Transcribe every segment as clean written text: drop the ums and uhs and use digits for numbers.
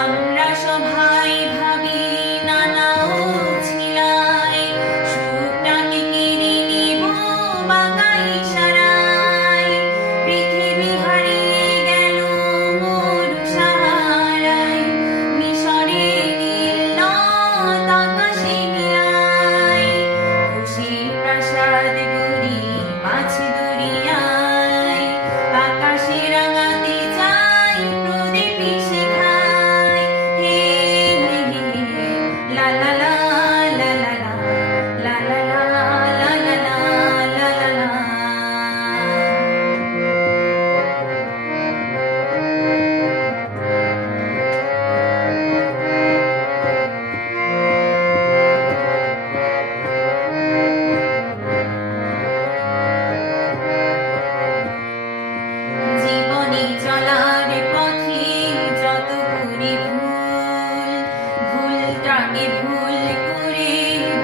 আমরা সবাই ভাবি নানা ছিলায় সুখটাকে কেড়ে নিব বাঁকা ইশারায় পৃথিবী হারিয়ে গেল মোর সাহারায় মিশরের নীল নদ আকাশে মিলায় খুশির প্রাসাদ গড়ি মাছ দরিয়ায় আকাশে রাঙাতে চাই প্রদীপ শিখায় la la la la la la la la la la la la la la জীবনে চলার পথে যত করি ভুলটাকে ভুল করে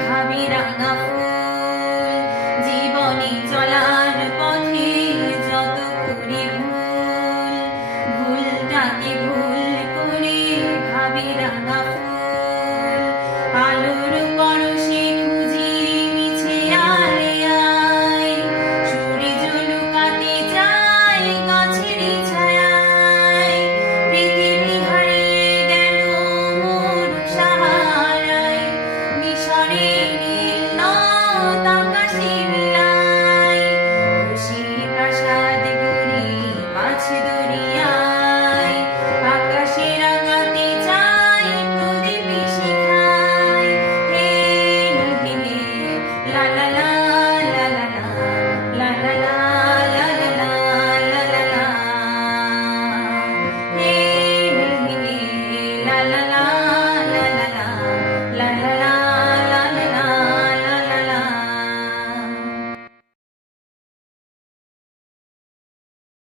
ভাবি রাঙা ফুল জীবনে চলার পথে যত করি ভুলটাকে ভুল করে ভাবি রাঙা ফুল আলোর পরশে খুঁজি মিছে আলেয়ায় সূর্য লুকাতে যায় গাছের ছায়ায় পৃথিবী হারিয়ে গেল মোর সাহারায় মিশরের নীল নদ আকাশে মিলায় খুশির প্রাসাদ গড়ি মাছ দরিয়ায় আকাশে রাঙাতে চাই প্রদীপ শিখায় লা লা লা লা লা লা লা লা লা লা লা লা লা লা লা লা